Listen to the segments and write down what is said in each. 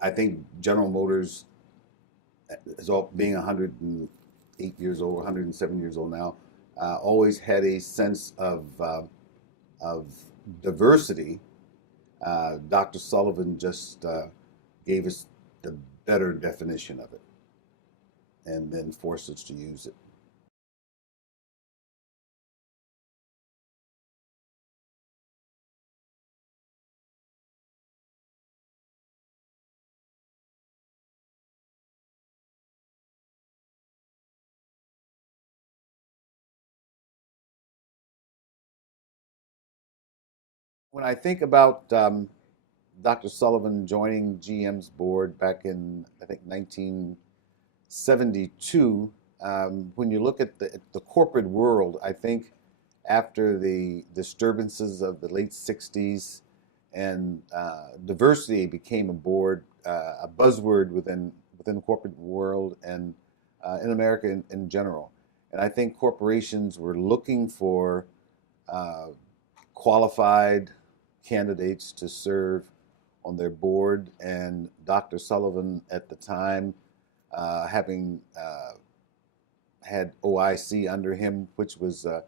I think General Motors, is all being 108 years old, 107 years old now, always had a sense of diversity. Dr. Sullivan just gave us the better definition of it and then forced us to use it. When I think about Dr. Sullivan joining GM's board back in, I think, 1972, when you look at the corporate world, I think after the disturbances of the late 60s and diversity became a buzzword within the corporate world and in America in general. And I think corporations were looking for uh, qualified candidates to serve on their board, and Dr. Sullivan at the time, having had OIC under him, which was a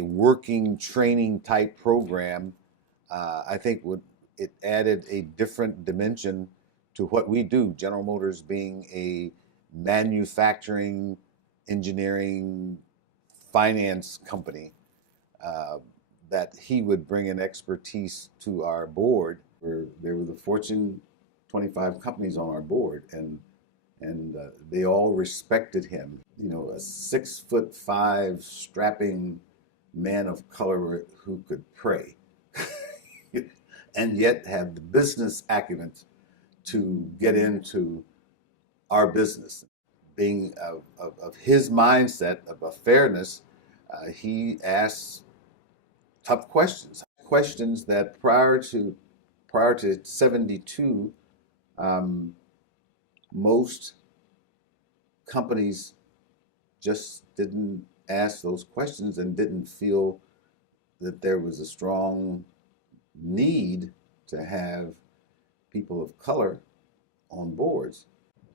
working training type program, I think it added a different dimension to what we do. General Motors being a manufacturing, engineering, finance company, uh, that he would bring an expertise to our board. There were the Fortune 25 companies on our board, and they all respected him. You know, a 6'5" strapping man of color who could pray, and yet have the business acumen to get into our business. Being of his mindset of a fairness, he asks tough questions, questions that prior to 72, um, most companies just didn't ask those questions and didn't feel that there was a strong need to have people of color on boards.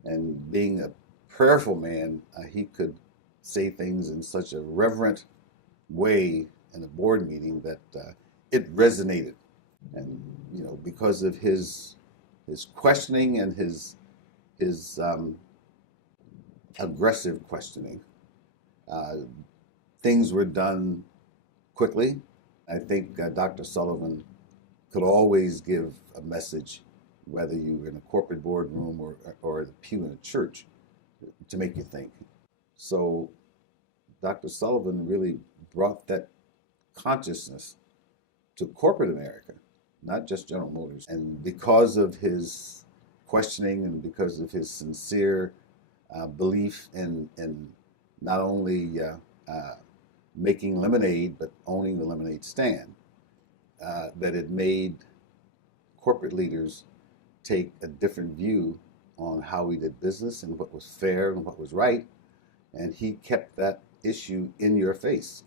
And being a prayerful man, he could say things in such a reverent way in a board meeting that it resonated. And you know, because of his questioning and his aggressive questioning, uh, things were done quickly. I think Dr. Sullivan could always give a message, whether you were in a corporate boardroom or the pew in a church, to make you think. So Dr. Sullivan really brought that consciousness to corporate America, not just General Motors. And because of his questioning and because of his sincere belief in not only making lemonade, but owning the lemonade stand, that it made corporate leaders take a different view on how we did business and what was fair and what was right. And he kept that issue in your face.